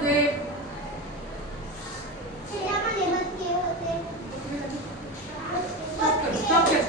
de